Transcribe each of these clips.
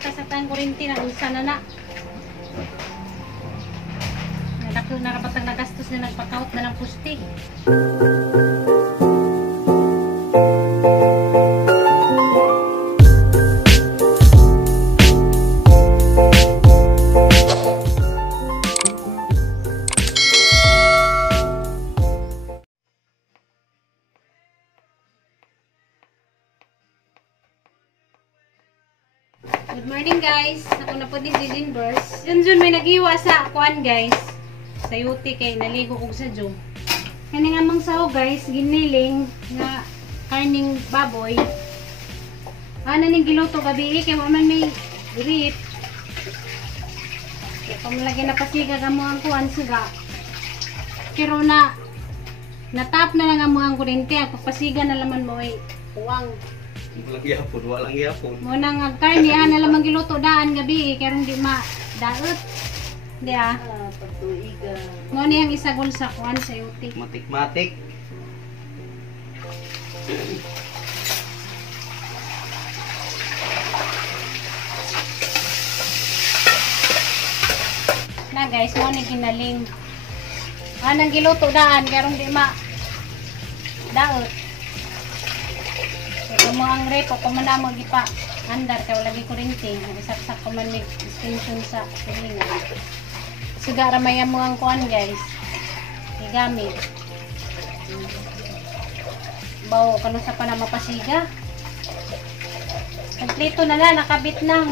ta sa tang kurinti na unsa na na. Nadako na rapat ang nagastos na nagpakaut na ng pusti. Good morning guys. Ako na po ni Zilin Burst. Yun may nagiwa sa kuan guys. Sa yuti kay naligo kog sa jo. Kani nga mang sao guys, giniling nga karning baboy. Ano ning giluto gabi kay wa man may rip. Kaya pamalagi na pasiga ka mo ang kuan suga. Pero natap na lang mo ang kurente. Pagpasiga na laman mo ay uwang. Walang yapon. Muna nga karne na lamang giluto daan gabi kaya hindi daot. Di Pagtuiga. Mo ni ang isagol sa kuan sa yuti. Matik-matik. Na guys, mo ni ginaling. Anang giluto daan kaya hindi daot. Kaya mo ang repo kung man mo gipa andar kaya lagi kurinting isaksak ko man extension sa silingan. Sigara maya mo ang kuan guys igamit bawo kano sa pa na mapasiga kompleto na lang nakabit na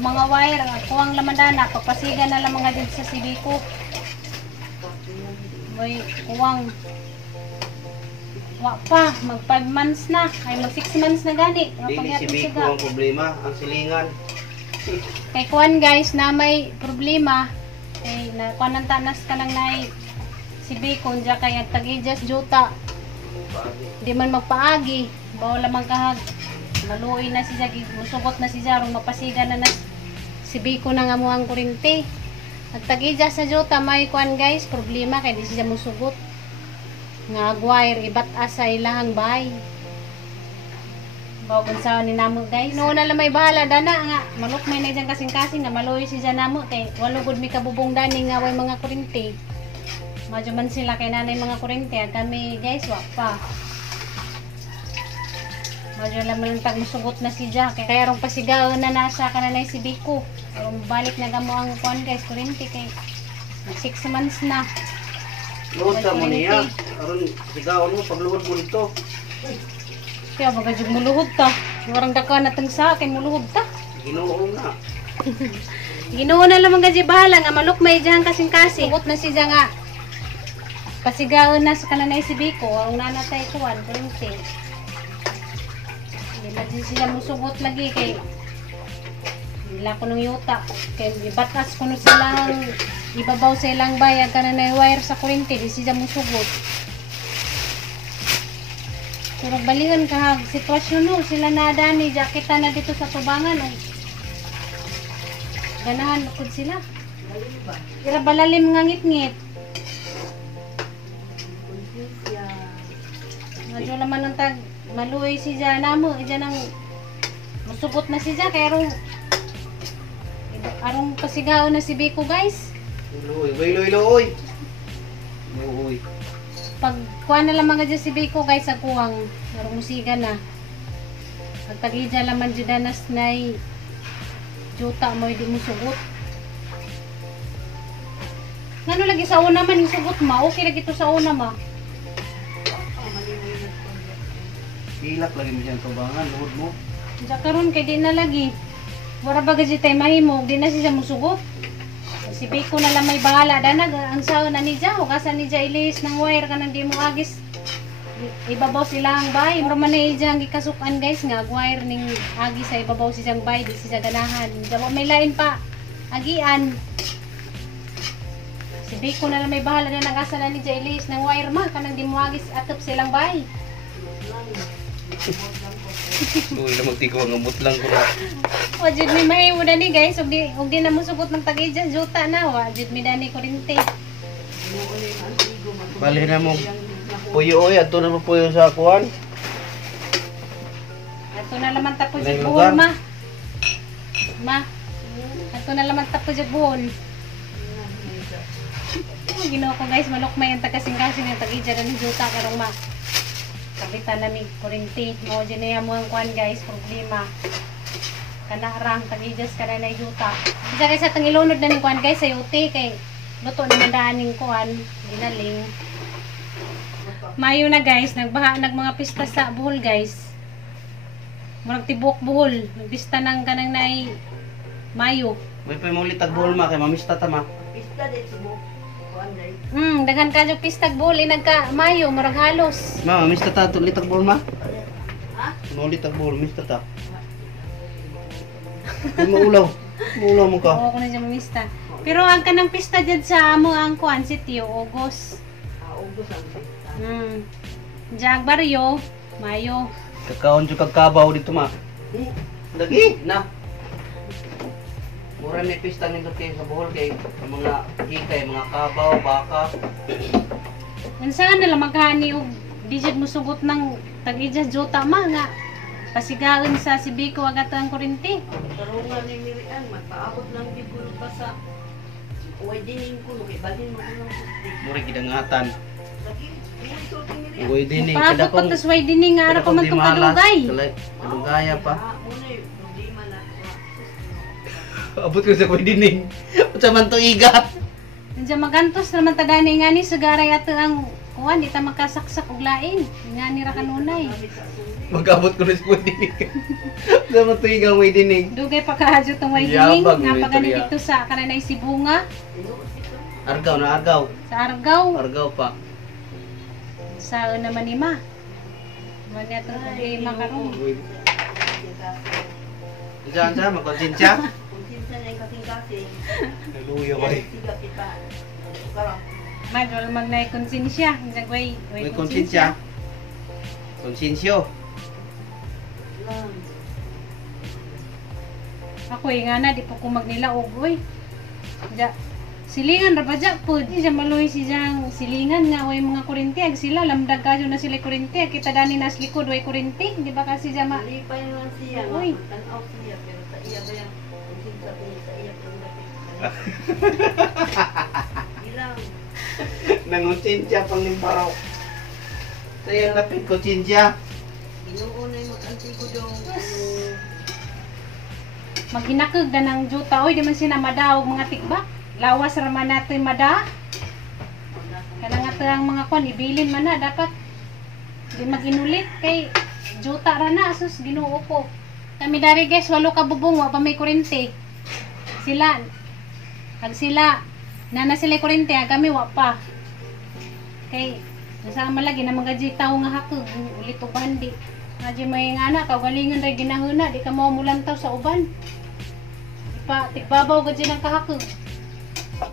mga wire ang kuwang lamandana pagpasiga na lang mga dito sa sibiko may kuwang wa pa, mag 5 months na. Ay, mag 6 months na gani. Hindi si Biko ang problema, ang silingan. Kay kuan guys, na may problema. Kay na kuan ang tanas ka lang na si Biko, dya kay tag-ijas juta. Di man magpaagi. Bawa lamang kahag. Maluoy na siya, musugot na siya, rong mapasiga na si Biko na nga mo ang kurente. At tag-ijas sa juta, may kuan guys, problema kay di siya musugot. Nga agwire ibat asa ilahang bay. Bawa kung saan ni namo guys. Noon na lang may bahala dana nga maluk may na dyan kasing-kasing nga maluoy si dyan namo kay walugod mi kabubong dani nga way mga kurente. Madyo man sila kay nanay mga kurente at kami guys wa pa. Madyo lang man tag musugot na si dyan kaya rong pasigaw na nasa kananay si Biko. Rong balik na gamo ang kuan guys kurente kay 6 months na. Luhod sa mo niya. Aron sigaon mo, pagluhod mo nito. Kaya baga jud muluhod ta. Warang daka na tang sa akin muluhod ta. Ginoo na. Ginoo na lamang gaji bahala nga maluk may diyan kasing-kasing. Sugot na siya nga. Pasigaon na sa kananay si Biko, ang nanatay kuan, kurente. Hindi na din sila musugot lagi kay nila ko ng yuta. Kaya ibatas ko silang ibabaw sa ilang bayag kananay wire sa kurente, di siya musugot. Pero balingan ka sitwasyon no, sila na dani jakita na dito sa tubangan oh. Ganahan ko sila. Ira balalim nga ngit-ngit. Medyo naman ang tag maluoy si Jana mo, diyan ang musugot na si Jana kaya arong pasigaw na si Biko guys. Loy. Pag kuha na lamang dyan si Biko guys sa kuwang narong musiga na pag tag-idya laman dyan danas na juta mo hindi mo sugot ngano lagi sa una man yung sugot ma okay lagi ito sa una ma Pilak lagi mo dyan tubangan, luhod mo. dyan karon kay di na lagi wala ba gaji tayo mahimog di na siya musugot. Si Biko na lang may bahala danag ang sao na ni Jao kasan ni Jao ilis ng wire kanang di mo agis ibabaw sila ang bay mura man na ijang gikasukan guys nga wire ning agi sa ibabaw siyang bay di siya ganahan daw may lain pa agian si Biko na lang may bahala danag asa na ni Jao ilis ng wire ma kanang di mo agis atop silang bay. Uy, na magtikaw ang umot lang ko na. Wajud mi mahimo na ni guys, ug di na mo sugot ng tag-ija juta na wajud mi dani kurente. Bali na mo. Puyo oy, ato na mo puyo sa kuan. Ato na naman tapos May yung lugar. buhol ma. Ma, ato na lamang tapo dyan buhon. Ginawa ko guys, manok may ang tagasing-gasing ang tag-idya na ni Juta karong ma. Kapitan namin kurinti. Mo dyan mo ang kuhan guys, problema. Kanarang, tag-idjas ka na Juta. Isa guys, atang ilunod na ni kuhan guys, sa yuti kay luto na mandaaning kuhan, ginaling. Mayo na guys, nagbaha mga pista sa buhol guys. Murag tibok buhol, nagbista ng kanang nay Mayo. May pamulit tagbuhol ma kay mamista ta ma. Daghan ka yung pistag buhol, nagka Mayo, murag halos. Ma, mamista ta tulit tagbuhol ma. Ha? Pamulit tagbuhol, mista ta. Maulaw. Maulaw mo ka. Oo, ko na dyan mamista. Pero ang kanang pista dyan sa amo ang kuan sitio, August. August ang pista. Diyan baryo, Mayo. Kakaon jud kagkabaw dito ma. Lagi na. Mura may pista nito kay sa Bohol kay mga hikay, mga kabaw, baka. Saan na lang maghani og dijud mo sugot ng tag-idjas Juta ma nga pasigaon sa Sibiko agad ang kurinti. Tarungan ni Miriam, magpaabot lang gigulo pa sa wedding ko, kay balhin mo ng pusti. Mura gidangatan. Lagi, may sulti ni Miriam. Uy dining Paabot pa tas way dining nga ara pa man tong kadugay. Kadugaya pa. Muna yung problema na. Abot ko sa kuy dining. Unsa man to igat? Diyan magantos naman tagani nga ni sugaray ato ang kuan di ta makasaksak og lain. Nga ni ra kanunay. Magabot ko sa kuy dining. Unsa man to igang kuy dining? Dugay pa kahadyo tong way dining Yabang nga mo pagani ito, dito sa kananay Sibunga Argaw na argaw. sa Argao. Argaw pa. Sa naman ni ma. Man niya itong problema karon. Diyan sa magkonsensya. Kung sinsa na yung kasing-kasing, Naluya ba? siga kita. Karang, Man wala magnay konsensya. Diyan way May konsensya. Konsensyo. lang. Ako nga na di pa ko magnilaog oy. Ja silingan ra ba ja pud di siya maluhi siyang silingan nga way mga kuryente ag sila lamdag kadyo na sila kuryente kita dani nas likod way kuryente di ba kasi siya ma Malipay lang siya, Uy. tanaw siya, pero sa iya ba yan? Kung sinsa ko sa iya pero ilang. Nangonsensya pang limparaw. Saya lapit konsensya. Ginoo na yung mag-antigo dong. maghinakag na ng Juta oy di man sina madaog mga tikbak lawas ra man nato mada kanang ato ang mga kwan ibilin man na dapat di maginulit kay Juta ra na sus Ginoo ko kami dari guys 8 ka bubong wa pa may kuryente sila na sila kuryente kami wa pa kay nasama lagi na mga jitaw nga hakog ulit uban di Aji may nga na kagalingan ray ginahuna di ka mao mulantaw sa uban pa tigbabaw gud ng kahakog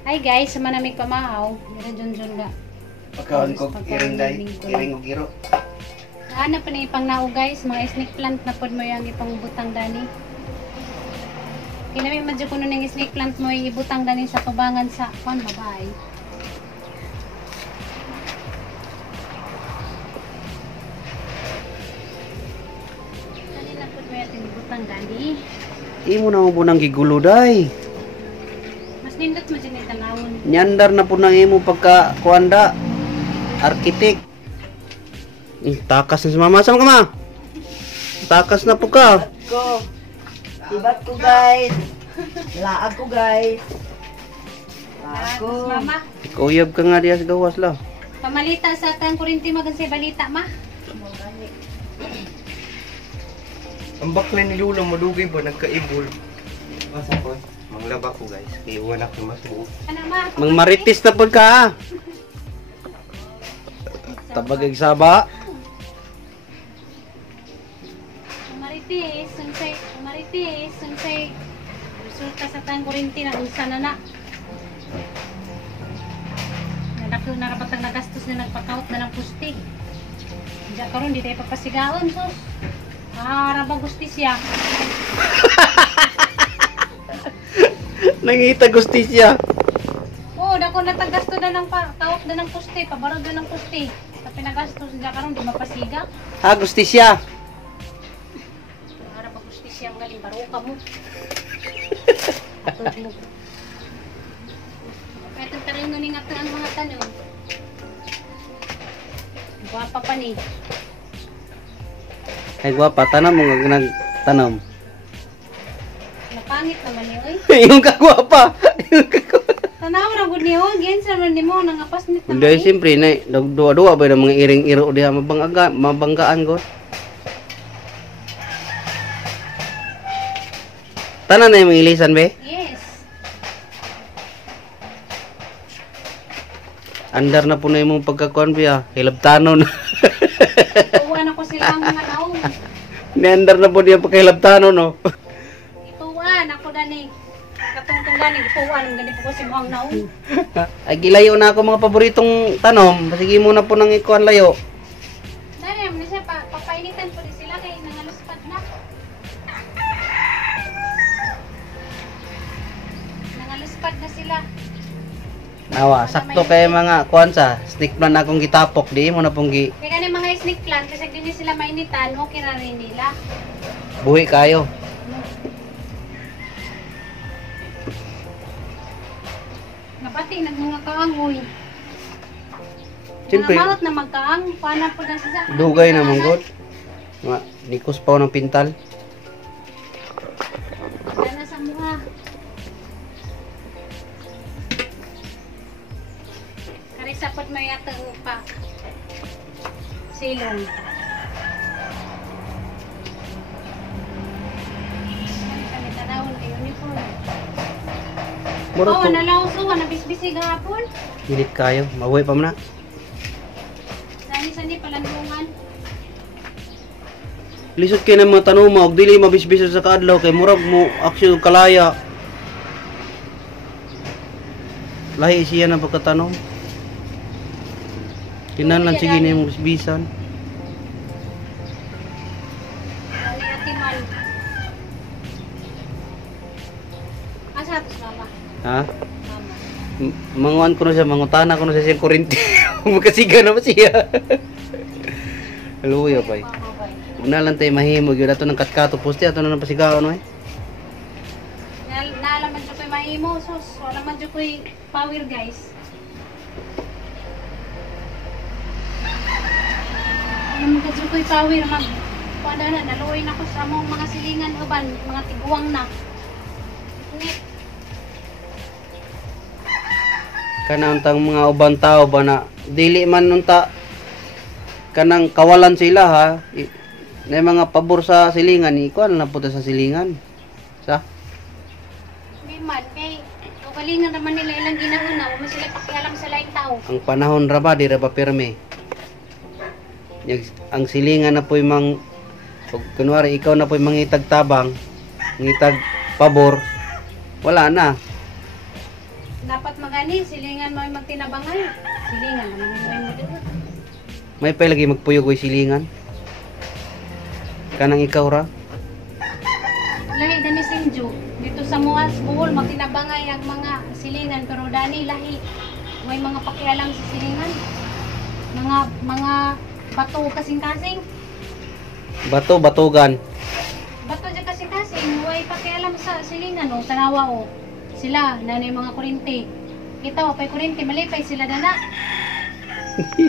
ay guys sama namig pamahaw dira junjun ga Pagkaon ko iring day, iring og giro. ana pa ni ipang nao guys mga snake plant na pod mo yang ipang butang dani kinami madyo kuno ning snake plant mo ibutang dani sa tubangan sa kon babae dani na pod mo yating ibutang dani Imo na mo po nang gigulo day. mas nindot mo dyan itanawon Nyandar na po nang imo pagka kuanda. Arkitek. Takas na si mama. Saan ka ma? Takas na po ka. Ko. Ibat ko guys. Laag ko guys. Laag ko. Tapos mama Ikuyab ka nga diya sa gawas la. pamalita sa atang kurinti magansay balita ma Ang bakla ni Lula madugay ba nagkaibol? Asa ko? Manglaba ko guys. Iwan ako mas buo. ano ma Mang maritis na po ka. Tabagay saba. Maritis, sunsay resulta sa tang kurinti na unsa na na. Nadako na rapat ang nagastos na nagpakaut na ng pusti. Diya karon di tayo papasigaon sus. Para ba gusti siya? Nangita gustisya. Oo, dako na tagasto na ng kaut na ng pusti, pabarog na ng pusti. Sa pinagastos diya karon di mapasiga. Ha gustisya. Para ba gusti siya ang galing baruka mo. Atod mo. Ito taringon ni nga ang mga tanong. Guwapa pa ni. Ay gwapa, tanam mo nga nagtanam. Napangit naman ni oy. Yung kagwapa. Yung kagwapa. Tanaw ra gud ni oy, gensa man nimo nangapas nit naman. Hindi, siyempre, na, dua-dua ba ng mga iring-iro diha, mabanggaan ko. Tanan na yung mga ilisan, be? Yes. Andar na po na yung mga pagkakuan, be, ah. Hilabtano na. Tuwan ako sila mga naong. Niandar na po niya pagkahilabtano, no? Ituan ako dani. Katungtong dani ituan gani po si muang naong. Ay, gilayo na ako mga paboritong tanom. Sige muna po nang ikuan layo. Dani mo siya papainitan po din sila kay nangaluspad na. Nangaluspad na sila. Nawa, sakto kay mga kuan sa snake plant akong gitapok, di mo na pong Kaya gani mga snake plant kasi din sila mainitan, okay na rin nila. buhi kayo. Napati nagmanga kaangoy. Siyempre. Mga mawat na magkaang, paano po na sila? Dugay na mong Mga nikos pa ng pintal. Wala na sa mukha. Karisapot mo yata pa. Silong. Kami tanawon kay uniform. Mura Oh, to. nalauso, nabisbisi gahapon. Hilit kayo, mabuhay pa mo na. Sani-sani palandungan. Lisod kayo ng mga tanong mo, og dili mabisbisod sa kaadlaw kay murag mo aksyon kalaya. Lahi siya ng pagkatanong. Kinahanglan sige na yung bisbisan. Dali atiman. Asa atos mama? Ha? Mama. Manguan ko na siya, mangutana ko na siya siyang kurinti. Magkasiga na ba siya? Haluya pa eh. Una lang tayo mahimog yun. Ato ng katkato poste, ato na ng pasigaw ano eh. Naalaman dyan ko'y mahimo, sus. Wala man dyan ko'y power, guys. Alam mo dyan ko'y power, kuwada na, naluoy na ko sa mong mga silingan uban, mga tiguang na. Ngunit, Kanang tang mga ubang tao ba na dili man nunta kanang kawalan sila ha. Na mga pabor sa silingan, ikuan na po sa silingan. Sa? may man, kay kawalingan naman nila ilang ginauna, wala sila pakialam sa laing tao. Ang panahon ra ba, di ra ba pirme. Ang silingan na po'y pag kunwari ikaw na po'y mangitag tabang, ngitag pabor, wala na. Dapat magani, silingan mo ay magtinabangay. Silingan naman mo ay magtinabangay. May pa lagi magpuyog ko'y silingan. Kanang ikaw ra. Lahi dani singjo. Dito sa Muas, Bohol, magtinabangay ang mga silingan. Pero dani, lahi, may mga pakialam sa silingan. Mga bato kasing-kasing. Bato, batugan. Bato dyan kasing-kasing, may pakialam sa silingan. O, tanawa o. Sila, nanay mga kurinti. Kita o, pa'y kurinti, malipay sila dana.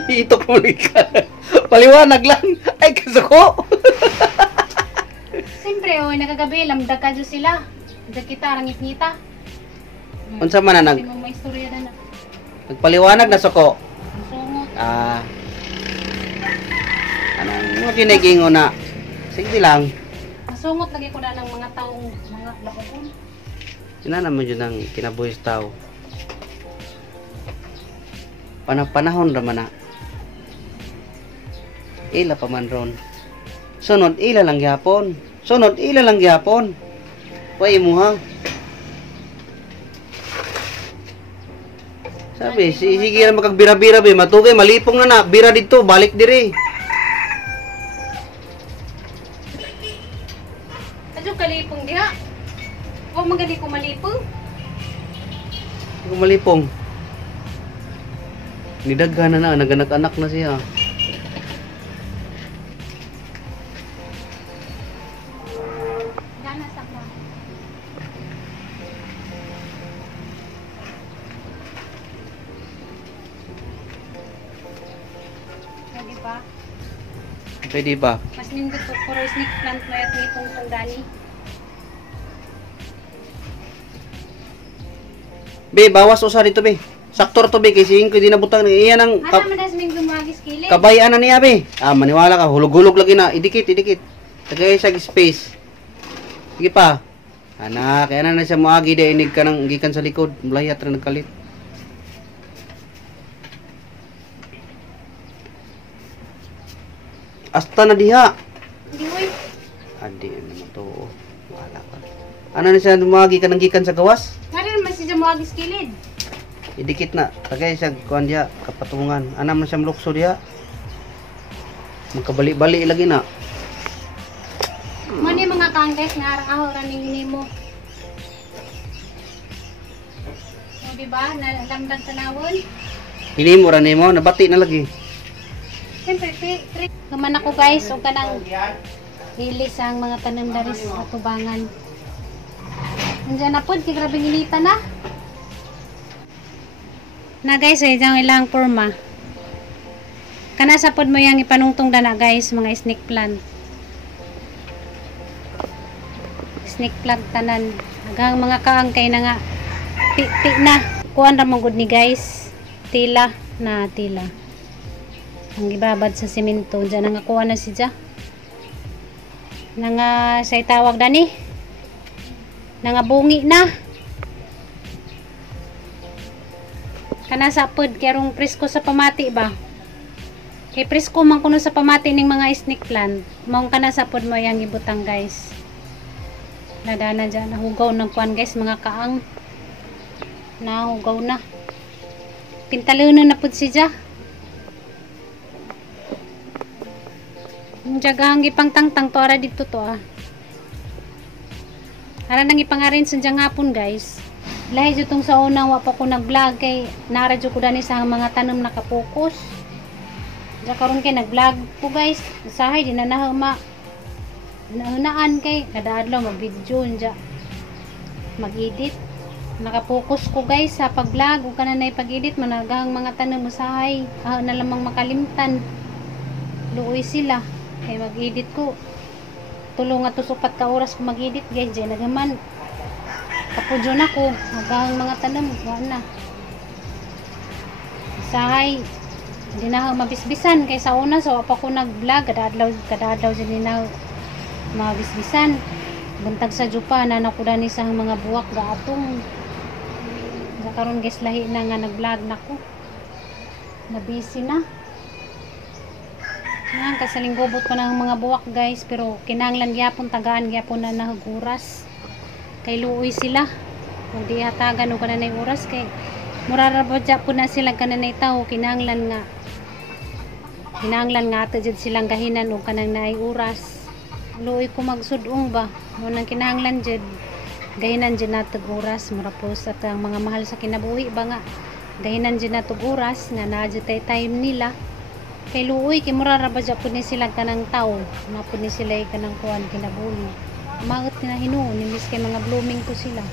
Ito ko ka. Paliwanag lang. Ay, kasuko. Siyempre, o, nagagabi, lamdag ka dyan sila. Dyan kita, rangit-ngita. Unsa man na Hindi mo may istorya dana. nagpaliwanag na suko. Ang sungot. Anong kinigingo na? Sige lang. Masungot lagi ko na ng mga taong mga lakopon. Ina naman yun ang kinabuhis tao. Panahon raman na. Ila pa man ron. Sunod ila lang gyapon. Sunod ila lang gyapon. Way mo ha. Sabi, sige na makagbira-bira be, matugay malipong na na, bira dito, balik diri. Adyo kalipong diha. O magani ko malipong. Kung malipong. Nidaghan na, naganak-anak na siya. Gana sa pa. Pwede ba? Mas nindot to puro snake plant mo at nitong tungdani. Be, bawas usa dito be. Saktor to be kasi ko di nabutang iyan ang Asa man das ming dumagis kilid. kabayan na niya be. Maniwala ka, hulog-hulog lagi na. Idikit. Tagay sa space. Sige pa. Anak, kaya na siya moagi da inig ka nang gikan sa likod. Mulayat ra nagkalit. Asta na diha. Di oy. Adi naman to. Wala ka. Ano na siya moagi ka nang gikan sa gawas? Ngari man si dumagis kilid. Idikit na. Tagay siya kuan diha kapatungan. Ana man siya lukso diha. Magkabali-bali lagi na. Mo ni mga kangges nga ahora ning nimo. Mo di ba na lamdag tanawon? Hinimo ra nimo, nabati na lagi. Siyempre, naman ako guys, o kanang hilis ang mga tanim dari sa tubangan. Nandiyan na po, di grabing inita na. Na guys, ay dyan ilang forma. Kana sa pod mo yung ipanungtong dana guys, mga snake plant. Snake plant tanan. Hanggang mga kaangkay na nga. Ti na. Kuhan ramang good ni guys. Tila na tila. Ang ibabad sa simento. Diyan nangakuha na si Diya. Nanga say tawag dani. Nangabungi na. Kana sa pod karong presko sa pamati ba? Kay presko man kuno sa pamati ning mga snake plant. Mao kana sa pod mo yang ibutang guys. Nadana dyan. Nahugaw ng kuan guys mga kaang. Nahugaw na. Pintalunan na pod si Diya. Jagang gipang tangtang to ara dito to ah. Ara nang ipangarin sa diyang hapon guys. Lahi jud tong sa unang wa pa ko nag-vlog kay nara jud ko dani sa mga tanom nakapokus. Ja karon kay nag-vlog po guys. Usahay di na nahuma. Naunaan kay kada adlaw mag-video nja. Mag-edit. Nakapokus ko guys sa pag-vlog ug kana nay pag-edit managang mga tanom usahay. Na lamang makalimtan. Luoy sila. Kay mag-edit ko. Tulong at supat ka oras ko mag-edit guys. Diyan nagaman. Kapudyo na ko. Hanggang mga tanong. Wala na. Sahay. Hindi na mabisbisan. Kay sa una. So pa ko nag-vlog. Kadadlaw dyan na mabisbisan. Buntag sa jupa. Nanakuda ni sa mga buwak. Gaatong. Karon guys lahi na nga nag-vlog na ko. Nabisi na. Yan, kasaling gubot pa ng mga buwak guys, pero kinanglan gyapon tagaan gyapon na nahuguras. Kay luoy sila. Kung di hatagan o kananay oras kay murarabot gyapon na sila kananay tao kinanglan nga ato jud silang gahinan o kanang naay oras. Luoy ko magsudong ba. Mo nang kinanglan jud gahinan jud natog oras mura po sa ang mga mahal sa kinabuhi ba nga. Gahinan jud natog oras nga naa jud time nila. Kay luoy kay muraraba dya po ni sila kanang tao na po ni sila kanang kuhan kinabuhi maot na hinuon imbis kay mga blooming ko sila.